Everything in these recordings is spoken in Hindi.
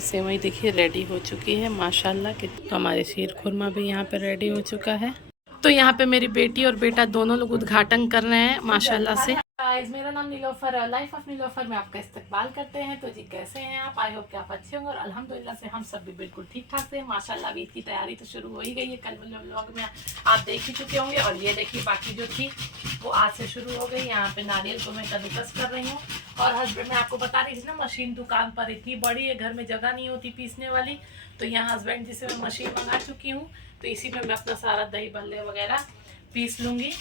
सेवई देखिए रेडी हो चुकी है माशाल्लाह कि। तो हमारे शीर खुरमा भी यहाँ पे रेडी हो चुका है। तो यहाँ पे मेरी बेटी और बेटा दोनों लोग उद्घाटन कर रहे हैं माशाल्लाह से। मेरा नाम नीलोफर है, लाइफ ऑफ नीलोफर में आपका इस्तकबाल करते हैं। तो जी कैसे हैं आप? आई होप कि आप अच्छे होंगे और अल्हम्दुलिल्लाह से हम सब भी बिल्कुल ठीक ठाक से हैं माशाल्लाह। ईद की तैयारी तो शुरू हो ही गई है, कल व्लॉग में आप देख ही चुके होंगे। और ये देखिए बाकी जो थी वो आज से शुरू हो गई। यहाँ पे नारियल को मैं कद्दूकस कर रही हूँ और हस्बैंड, मैं आपको बता रही थी ना, मशीन दुकान पर इतनी बड़ी है, घर में जगह नहीं होती पीसने वाली। तो यहाँ हस्बैंड जी से मैं मशीन मंगा चुकी हूँ, तो इसी में मैं अपना सारा दही बल्ले वगैरह पीस लूँगी।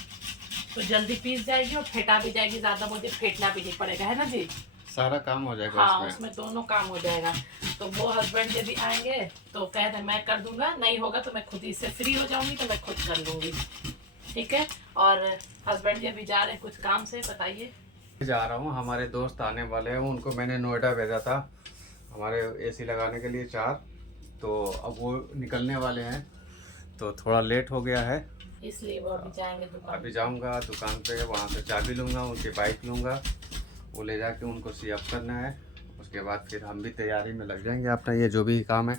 तो जल्दी पीस जाएगी और फेंटा भी जाएगी, ज़्यादा मुझे फेंटना भी नहीं पड़ेगा, है ना जी? सारा काम हो जाएगा। हाँ, उसमें दोनों काम हो जाएगा। तो वो हस्बैंड यदि आएंगे तो कह रहे मैं कर दूंगा, नहीं होगा तो मैं खुद ही से फ्री हो जाऊंगी तो मैं खुद कर लूँगी, ठीक है। और हस्बैंड जी अभी जा रहे हैं कुछ काम से, बताइए। जा रहा हूँ, हमारे दोस्त आने वाले हैं, उनको मैंने नोएडा भेजा था हमारे एसी लगाने के लिए 4, तो अब वो निकलने वाले हैं, तो थोड़ा लेट हो गया है, इसलिए वो अभी जाएंगे दुकान। अभी जाऊंगा दुकान पे, वहाँ से चाबी लूँगा, उनकी बाइक लूँगा, वो ले जाके उनको सी अप करना है। उसके बाद फिर हम भी तैयारी में लग जाएंगे अपना, ये जो भी काम है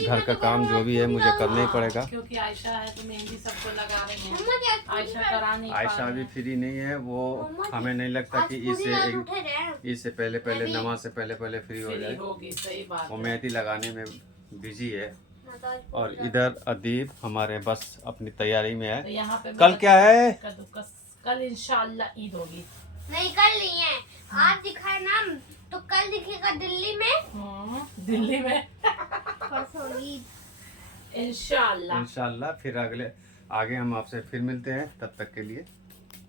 घर का काम जो भी है मुझे करना ही पड़ेगा, क्योंकि आयशा है तो मेहंदी सबको लगा रहे हैं। आयशा करा नहीं, आयशा अभी फ्री नहीं है, वो हमें नहीं लगता कि इससे पहले नमाज से पहले फ्री हो जाए। होगी, सही बात। वो मेहंदी लगाने में बिजी है और इधर अदीब हमारे बस अपनी तैयारी में है। तो यहाँ पे कल क्या है? कल इंशाल्लाह ईद होगी। नहीं, कल नहीं है, आज दिखाए नाम, तो कल दिखेगा दिल्ली में। दिल्ली में परसों ईद, इंशाल्लाह। फिर आगे हम आपसे फिर मिलते हैं। तब तक के लिए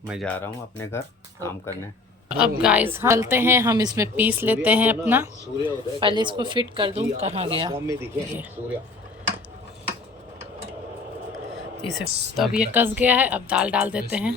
मैं जा रहा हूँ अपने घर काम करने। अब गाइस चलते हैं, हम इसमें पीस लेते हैं अपना। पहले इसको फिट कर दूं, कहाँ गया इसे। तो अब ये कस गया है, अब दाल डाल देते हैं।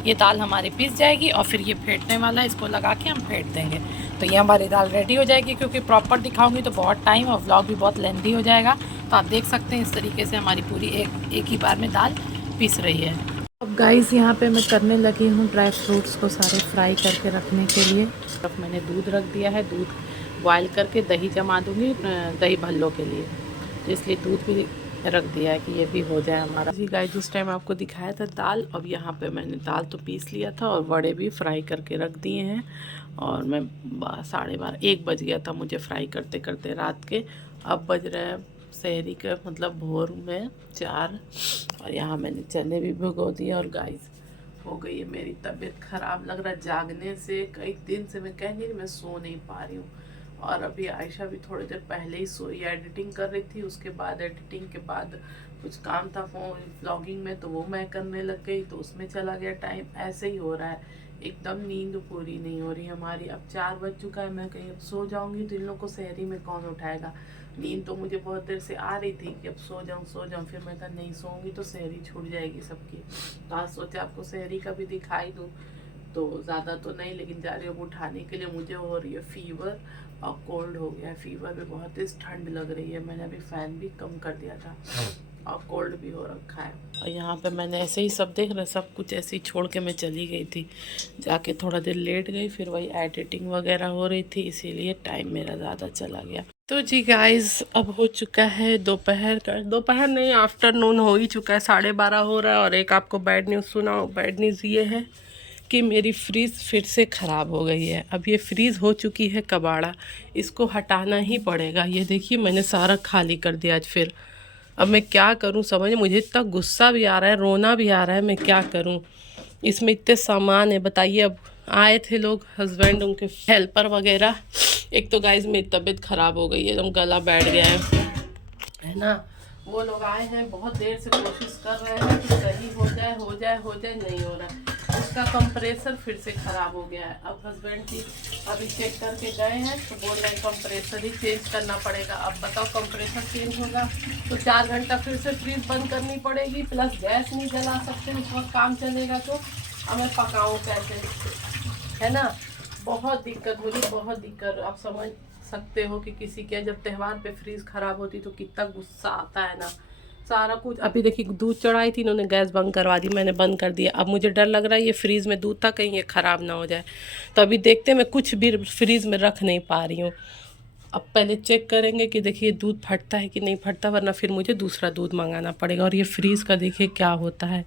ये दाल हमारी पीस जाएगी और फिर ये फेंटने वाला है, इसको लगा के हम फेंट देंगे। तो ये हमारी दाल रेडी हो जाएगी, क्योंकि प्रॉपर दिखाऊंगी तो बहुत टाइम और व्लॉग भी बहुत लेंथी हो जाएगा। तो आप देख सकते हैं इस तरीके से हमारी पूरी एक ही बार में दाल पीस रही है। अब गाइस यहाँ पे मैं करने लगी हूँ ड्राई फ्रूट्स को सारे फ्राई करके रखने के लिए। अब मैंने दूध रख दिया है, दूध बॉयल करके दही जमा दूँगी दही भल्लों के लिए, तो इसलिए दूध भी रख दिया है कि ये भी हो जाए हमारा। जी गाइस, उस टाइम आपको दिखाया था दाल। अब यहाँ पे मैंने दाल तो पीस लिया था और वड़े भी फ्राई करके रख दिए हैं। और मैं 12:30 1 बज गया था मुझे फ्राई करते करते रात के। अब बज रहे हैं शहरी का मतलब भोर में 4। और यहाँ मैंने चने भी भिगो दिए। और गाइस हो गई है मेरी तबीयत ख़राब, लग रहा है जागने से। कई दिन से मैं कह नहीं, मैं सो नहीं पा रही हूँ। और अभी आयशा भी थोड़ी देर पहले ही सोई, एडिटिंग कर रही थी। उसके बाद एडिटिंग के बाद कुछ काम था फोन व्लॉगिंग में, तो वो मैं करने लग गई, तो उसमें चला गया टाइम। ऐसे ही हो रहा है, एकदम नींद पूरी नहीं हो रही हमारी। अब 4 बज चुका है, मैं कहीं अब सो जाऊंगी तो इन लोग को शहरी में कौन उठाएगा। नींद तो मुझे बहुत देर से आ रही थी कि अब सो जाऊँ। फिर मैं कहा नहीं सोऊंगी तो शहरी छूट जाएगी सबकी। तो आज सोचा आपको शहरी का भी दिखाई दूँ। तो ज़्यादा तो नहीं, लेकिन जा रही हूँ उठाने के लिए। मुझे हो रही है फीवर और कोल्ड हो गया है। फीवर भी बहुत तेज ठंड लग रही है, मैंने अभी फ़ैन भी कम कर दिया था और कोल्ड भी हो रखा है। और यहाँ पे मैंने ऐसे ही सब देख रहे, सब कुछ ऐसे ही छोड़ के मैं चली गई थी, जाके थोड़ा देर लेट गई। फिर वही एडिटिंग वगैरह हो रही थी, इसीलिए टाइम मेरा ज़्यादा चला गया। तो जी गाइस, अब हो चुका है दोपहर का, दोपहर नहीं आफ्टरनून हो ही चुका है, 12:30 हो रहा है। और एक आपको बैड न्यूज़ सुनाओ। बैड न्यूज़ ये है कि मेरी फ्रीज़ फिर से ख़राब हो गई है। अब ये फ्रीज़ हो चुकी है कबाड़ा, इसको हटाना ही पड़ेगा। ये देखिए मैंने सारा खाली कर दिया आज फिर। अब मैं क्या करूं समझ, मुझे इतना गुस्सा भी आ रहा है, रोना भी आ रहा है। मैं क्या करूं, इसमें इतने सामान है, बताइए। अब आए थे लोग, हस्बैंड, उनके हेल्पर वगैरह। एक तो गाइस मेरी तबीयत ख़राब हो गई है, एकदम गला बैठ गया है ना। वो लोग आए हैं, बहुत देर से कोशिश कर रहे हैं कि सही हो जाए, नहीं हो रहा है। उसका कंप्रेसर फिर से ख़राब हो गया है। अब हस्बैंड जी अभी चेक करके गए हैं, तो बोल रहे हैं कंप्रेसर ही चेंज करना पड़ेगा। अब बताओ, कंप्रेसर चेंज होगा तो 4 घंटा फिर से फ्रीज बंद करनी पड़ेगी, प्लस गैस नहीं जला सकते उस वक्त काम चलेगा तो। अब मैं पकाऊँ कैसे, है ना। बहुत दिक्कत, मुझे बहुत दिक्कत। आप समझ सकते हो कि किसी के जब त्यौहार पे फ्रीज ख़राब होती तो कितना गुस्सा आता है ना। सारा कुछ। अभी देखिए दूध चढ़ाई थी, इन्होंने गैस बंद करवा दी, मैंने बंद कर दिया। अब मुझे डर लग रहा है ये फ्रीज़ में दूध था, कहीं ये ख़राब ना हो जाए। तो अभी देखते मैं कुछ भी फ्रीज़ में रख नहीं पा रही हूँ। अब पहले चेक करेंगे कि देखिए दूध फटता है कि नहीं फटता, वरना फिर मुझे दूसरा दूध मंगाना पड़ेगा। और ये फ्रीज़ का देखिए क्या होता है।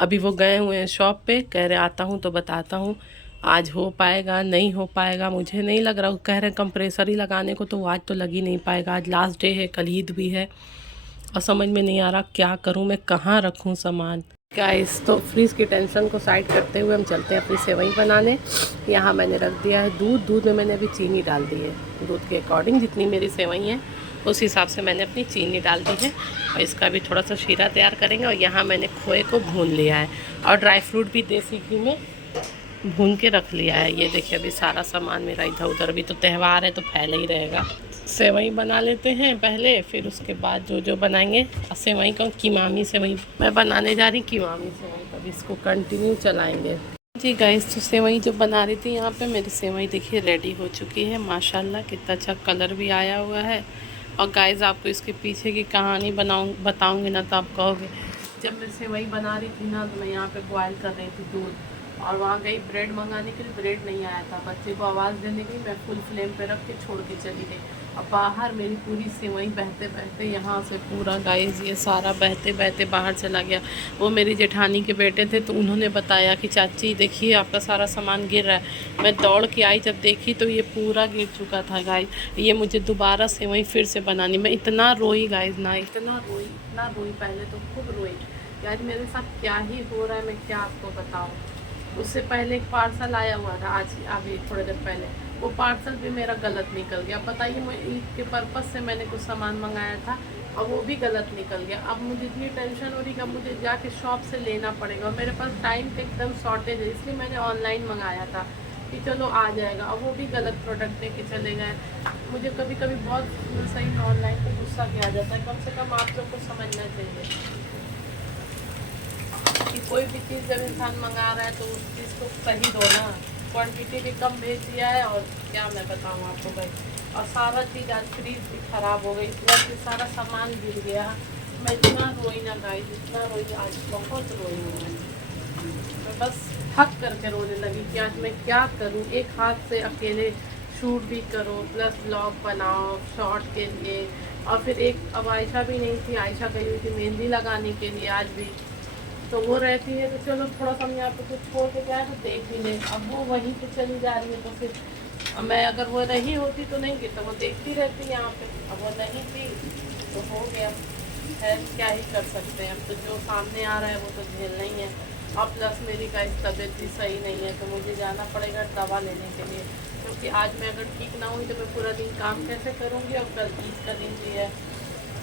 अभी वो गए हुए हैं शॉप पे, कह रहे आता हूँ तो बताता हूँ। आज हो पाएगा नहीं हो पाएगा मुझे नहीं लग रहा। वो कह रहे हैं कंप्रेसर ही लगाने को, तो वो आज तो लग ही नहीं पाएगा। आज लास्ट डे है, कल ईद भी है और समझ में नहीं आ रहा क्या करूँ मैं, कहाँ रखूँ सामान। गाइस तो फ्रीज़ की टेंशन को साइड करते हुए हम चलते हैं अपनी सेवई बनाने। यहाँ मैंने रख दिया है दूध में मैंने अभी चीनी डाल दी है। दूध के अकॉर्डिंग जितनी मेरी सेवई है उस हिसाब से मैंने अपनी चीनी डाल दी है। और इसका भी थोड़ा सा शीरा तैयार करेंगे। और यहाँ मैंने खोए को भून लिया है और ड्राई फ्रूट भी देसी घी में भून के रख लिया है। ये देखिए अभी सारा सामान मेरा इधर उधर, भी तो त्यौहार है तो फैला ही रहेगा। सेवई बना लेते हैं पहले, फिर उसके बाद जो बनाएंगे। सेवई का कीमामी सेवई मैं बनाने जा रही, कीमामी सेवई, तब इसको कंटिन्यू चलाएंगे। जी गाइस तो सेवई जो बना रही थी यहाँ पे, मेरी सेवई देखिए रेडी हो चुकी है। माशाल्लाह कितना अच्छा कलर भी आया हुआ है। और गाइस आपको इसके पीछे की कहानी बताऊँगी ना तो आप कहोगे। जब मैं सेवई बना रही थी ना तो मैं यहाँ पर बॉयल कर रही थी दूध, और वहाँ गई ब्रेड मंगाने के लिए, ब्रेड नहीं आया था। बच्चे को आवाज़ देने की मैं फुल फ्लेम पे रख के छोड़ के चली गई। अब बाहर मेरी पूरी सेवई बहते बहते यहाँ से पूरा गाइस ये सारा बहते बहते बाहर चला गया। वो मेरी जेठानी के बेटे थे तो उन्होंने बताया कि चाची देखिए आपका सारा सामान गिर रहा है। मैं दौड़ के आई, जब देखी तो ये पूरा गिर चुका था गाइस। ये मुझे दोबारा सेवई फिर से बनानी। मैं इतना रोई गाइस ना, इतना रोई पहले तो खूब रोई यार, मेरे साथ क्या ही हो रहा है मैं क्या आपको बताऊँ। उससे पहले एक पार्सल आया हुआ था आज अभी थोड़े दिन पहले, वो पार्सल भी मेरा गलत निकल गया। बताइए मैं ईद के पर्पज़ से मैंने कुछ सामान मंगाया था और वो भी गलत निकल गया। अब मुझे इतनी टेंशन हो रही कि अब मुझे जाके शॉप से लेना पड़ेगा। और मेरे पास टाइम का एकदम शॉर्टेज है, इसलिए मैंने ऑनलाइन मंगाया था कि चलो आ जाएगा। अब वो भी गलत प्रोडक्ट लेके चले गए। मुझे कभी कभी बहुत सही में ऑनलाइन पर गुस्सा किया जाता है। कम से कम आप लोग को समझना चाहिए कि कोई भी चीज़ जब इंसान मंगा रहा है तो उस चीज़ को सही दो ना। क्वांटिटी भी कम भेज दिया है और क्या मैं बताऊँ आपको भाई। और सारा चीज़ आज फ्रीज भी ख़राब हो गई, प्लस ये सारा सामान गिर गया। मैं इतना रोई ना गाइस, इतना रोई, आज बहुत रोई हूँ मैं बस थक करके रोने लगी कि आज मैं क्या करूँ। एक हाथ से अकेले शूट भी करो, प्लस ब्लॉग बनाओ शॉर्ट के लिए। और फिर एक अब आयशा भी नहीं थी, आयशा गई हुई थी मेहंदी लगाने के लिए आज भी, तो वो रहती है तो चलो थोड़ा सा हम यहाँ पे कुछ छोड़ के जाए तो देख भी लें। अब वो वहीं पे चली जा रही है तो फिर मैं अगर वो नहीं होती तो नहीं, तो वो देखती रहती यहाँ पे। अब वो नहीं थी तो हो गया है, क्या ही कर सकते हैं। अब तो जो सामने आ रहा है वो तो झेलना ही है। अब प्लस मेरी का तबीयत भी सही नहीं है तो मुझे जाना पड़ेगा दवा लेने के लिए, क्योंकि आज मैं अगर ठीक ना हुई तो मैं पूरा दिन काम कैसे करूँगी। और कल ईद का दिन भी है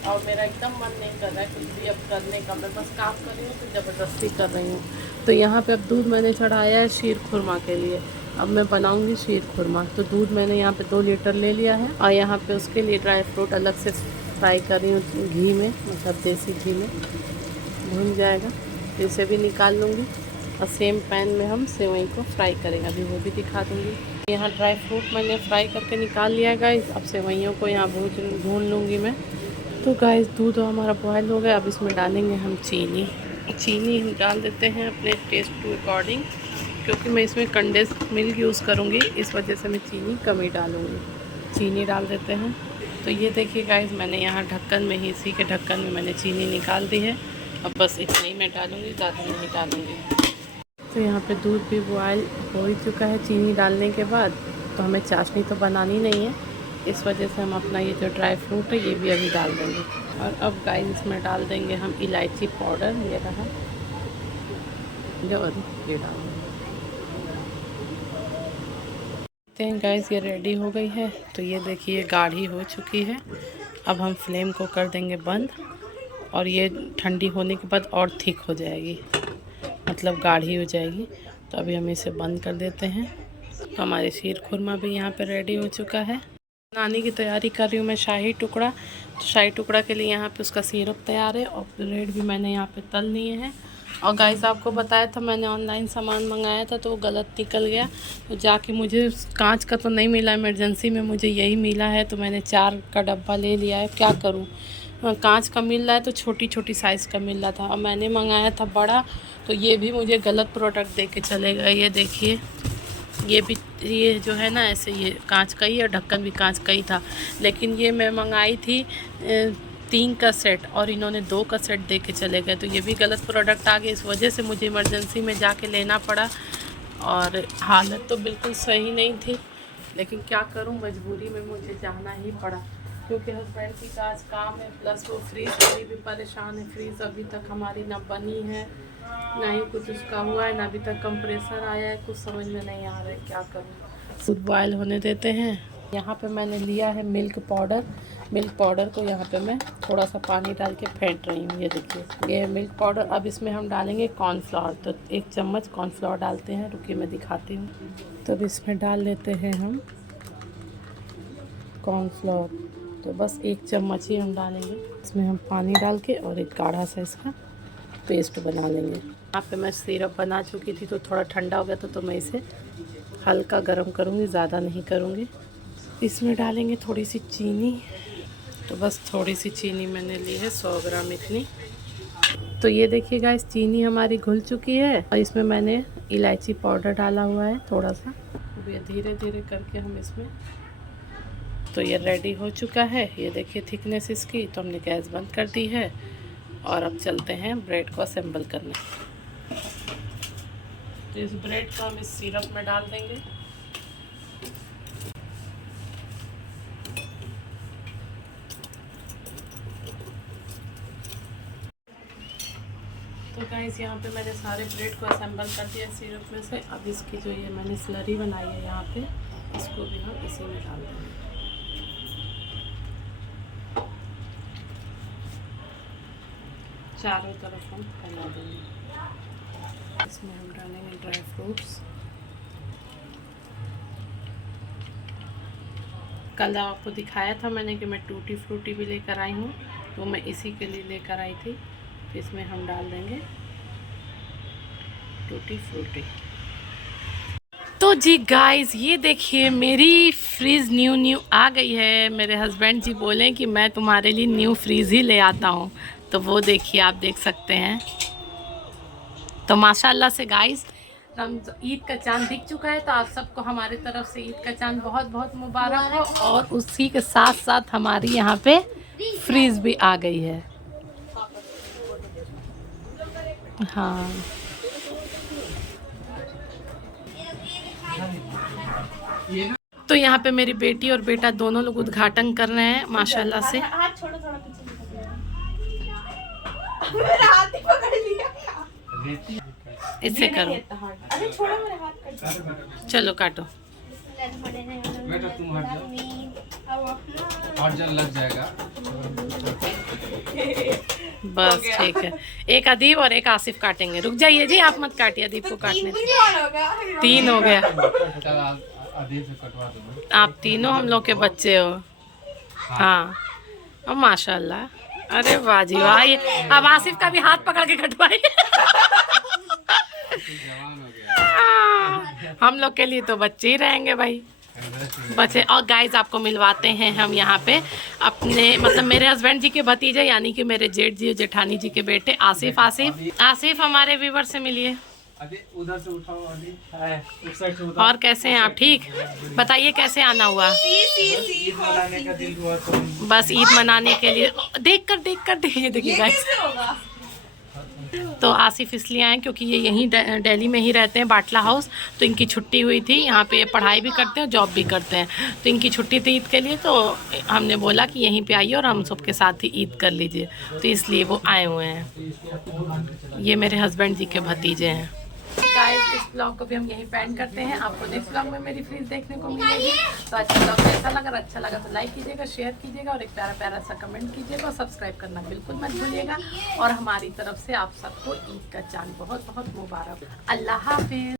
और मेरा एकदम मन नहीं कर रहा है कुछ भी अब करने का। मैं बस काम कर रही हूँ तो ज़बरदस्ती कर रही हूँ। तो यहाँ पे अब दूध मैंने चढ़ाया है शीर खुरमा के लिए। अब मैं बनाऊँगी शीर खुरमा। तो दूध मैंने यहाँ पे 2 लीटर ले लिया है और यहाँ पे उसके लिए ड्राई फ्रूट अलग से फ्राई कर रही हूँ घी में, मतलब देसी घी में भून जाएगा, इसे भी निकाल लूँगी। और सेम पैन में हम सेवई को फ्राई करेंगे, अभी वो भी दिखा दूँगी। यहाँ ड्राई फ्रूट मैंने फ्राई करके निकाल लिया गाइस। अब सेवइयों को यहाँ भून लूँगी मैं। तो गाइस दूध हमारा बॉयल हो गया। अब इसमें डालेंगे हम चीनी हम डाल देते हैं अपने टेस्ट टू अकॉर्डिंग, क्योंकि मैं इसमें कंडेंस मिल्क यूज़ करूँगी, इस वजह से मैं चीनी कम ही डालूँगी। चीनी डाल देते हैं। तो ये देखिए गाइस मैंने यहाँ ढक्कन में ही, इसी के ढक्कन में मैंने चीनी निकाल दी है। अब बस इतना ही मैं डालूँगी, ज़्यादा नहीं डालूँगी। तो यहाँ पे दूध भी बॉयल हो ही चुका है चीनी डालने के बाद। तो हमें चाशनी तो बनानी नहीं है, इस वजह से हम अपना ये जो ड्राई फ्रूट है ये भी अभी डाल देंगे। और अब गाइस इसमें डाल देंगे हम इलायची पाउडर, ये रहा जो ये डाल देंगे। गाइस ये रेडी हो गई है। तो ये देखिए गाढ़ी हो चुकी है। अब हम फ्लेम को कर देंगे बंद और ये ठंडी होने के बाद और थिक हो जाएगी, मतलब गाढ़ी हो जाएगी। तो अभी हम इसे बंद कर देते हैं। तो हमारी शीर खुरमा भी यहाँ पे रेडी हो चुका है। बनाने की तैयारी कर रही हूँ मैं शाही टुकड़ा। तो शाही टुकड़ा के लिए यहाँ पे उसका सिरप तैयार है और ब्रेड भी मैंने यहाँ पे तल लिए हैं। और गाइस आपको बताया था मैंने ऑनलाइन सामान मंगाया था तो वो गलत निकल गया। तो जाके मुझे कांच का तो नहीं मिला, इमरजेंसी में मुझे यही मिला है। तो मैंने 4 का डब्बा ले लिया है, क्या करूँ। कांच का मिल रहा है तो छोटी छोटी साइज़ का मिल रहा था, और मैंने मंगाया था बड़ा, तो ये भी मुझे गलत प्रोडक्ट दे के चले गए। ये देखिए, ये भी, ये जो है ना ऐसे, ये कांच का ही और ढक्कन भी कांच का ही था, लेकिन ये मैं मंगाई थी 3 का सेट और इन्होंने 2 का सेट दे के चले गए, तो ये भी गलत प्रोडक्ट आ गया। इस वजह से मुझे इमरजेंसी में जाके लेना पड़ा, और हालत तो बिल्कुल सही नहीं थी, लेकिन क्या करूं, मजबूरी में मुझे जाना ही पड़ा, क्योंकि हस्बैंड की का आज काम है, प्लस वो फ्रीज़ के लिए भी परेशान है। फ्रीज़ अभी तक हमारी ना बनी है, ना ही कुछ उसका हुआ है, ना अभी तक कंप्रेसर आया है, कुछ समझ में नहीं आ रहा है क्या करूं। दूध बॉयल होने देते हैं। यहाँ पे मैंने लिया है मिल्क पाउडर। मिल्क पाउडर को यहाँ पे मैं थोड़ा सा पानी डाल के फेंट रही हूँ। ये देखिए, ये मिल्क पाउडर। अब इसमें हम डालेंगे कॉर्नफ्लावर, तो 1 चम्मच कॉर्नफ्लावर डालते हैं। रुकिए मैं दिखाती हूँ। तो अब इसमें डाल लेते हैं हम कॉर्नफ्लावर, तो बस 1 चम्मच ही हम डालेंगे। इसमें हम पानी डाल के और एक गाढ़ा सा इसका पेस्ट बना लेंगे। यहाँ पे मैं सिरप बना चुकी थी, तो थोड़ा ठंडा हो गया था, तो मैं इसे हल्का गर्म करूँगी, ज़्यादा नहीं करूँगी। इसमें डालेंगे थोड़ी सी चीनी, तो बस थोड़ी सी चीनी मैंने ली है, 100 ग्राम इतनी। तो ये देखिए गाइस, चीनी हमारी घुल चुकी है, और इसमें मैंने इलायची पाउडर डाला हुआ है थोड़ा सा। अब ये धीरे धीरे करके हम इसमें, तो ये रेडी हो चुका है। ये देखिए थिकनेस इसकी। तो हमने गैस बंद कर दी है, और अब चलते हैं ब्रेड को असेंबल करने। तो इस ब्रेड को हम इस सिरप में डाल देंगे। तो गाइस, यहाँ पे मैंने सारे ब्रेड को असेंबल कर दिया सिरप में से। अब इसकी जो ये मैंने स्लरी बनाई है यहाँ पे, इसको भी हम इसी में डाल देंगे। चारों तरफ हम फैला देंगे। इसमें हम डालेंगे ड्राई फ्रूट्स। कल आपको दिखाया था मैंने कि मैं टूटी फ्रूटी भी लेकर आई हूँ, तो मैं इसी के लिए लेकर आई थी। तो इसमें हम डाल देंगे टूटी फ्रूटी। तो जी गाइस, ये देखिए मेरी फ्रीज़ न्यू आ गई है। मेरे हस्बैंड जी बोले कि मैं तुम्हारे लिए न्यू फ्रीज़ ही ले आता हूँ, तो वो देखिए, आप देख सकते हैं। तो माशाल्लाह से गाइस, ईद का चांद दिख चुका है, तो आप सबको हमारी तरफ से ईद का चांद बहुत बहुत मुबारक हो। और उसी के साथ साथ हमारी यहाँ पे फ्रीज़ भी आ गई है। हाँ, तो यहाँ पे मेरी बेटी और बेटा दोनों लोग उद्घाटन कर रहे हैं माशाल्लाह से। हाथ छोड़ो, थोड़ा पीछे मेरा हाथ ही पकड़ लिया। इससे करो। अरे छोड़ो, मेरा हाथ कट। चलो काटो। बेटा तुम हट जाओ, और जल लग जाएगा। बस ठीक है। एक अदीब और एक आसिफ काटेंगे। रुक जाइए जी, आप मत काटिए, अदीब को काटने। 3 हो गया। अदीब से कटवा दो। आप तीनों हम लोग के बच्चे हो। हाँ, और माशाल्लाह, अरे वाह जी वाह। ये अब आसिफ का भी हाथ पकड़ के कटवाइए। हम लोग के लिए तो बच्चे ही रहेंगे भाई, बच्चे। और गाइस, आपको मिलवाते हैं हम यहाँ पे अपने, मतलब मेरे हस्बैंड जी के भतीजे, यानी कि मेरे जेठ जी और जेठानी जी के बेटे आसिफ। आसिफ हमारे व्यूवर से मिलिए। उधर से उठाओ, उस साइड से। और कैसे हैं आप? ठीक, बताइए कैसे आना हुआ? ईद मनाने का दिल हुआ, तो बस ईद मनाने के लिए देख कर देखिए गाइस। तो आसिफ इसलिए आए क्योंकि ये यहीं दिल्ली में ही रहते हैं, बाटला हाउस। तो इनकी छुट्टी हुई थी, यहाँ पे पढ़ाई भी करते हैं, जॉब भी करते हैं। तो इनकी छुट्टी थी ईद के लिए, तो हमने बोला कि यहीं पे आइए और हम सबके साथ ही ईद कर लीजिए, तो इसलिए वो आए हुए हैं। ये मेरे हस्बैंड जी के भतीजे हैं। गाइस, इस ब्लॉग को भी हम यहीं पेंड करते हैं। आपको नेक्स्ट ब्लॉग में मेरी फ्रीज देखने को मिलेगी। तो अच्छा ब्लॉग कैसा लगा? अच्छा लगा तो लाइक कीजिएगा, शेयर कीजिएगा, और एक प्यारा प्यारा सा कमेंट कीजिएगा, और सब्सक्राइब करना बिल्कुल मत भूलिएगा। और हमारी तरफ से आप सबको ईद का चांद बहुत बहुत मुबारक। अल्लाह हाफिज़।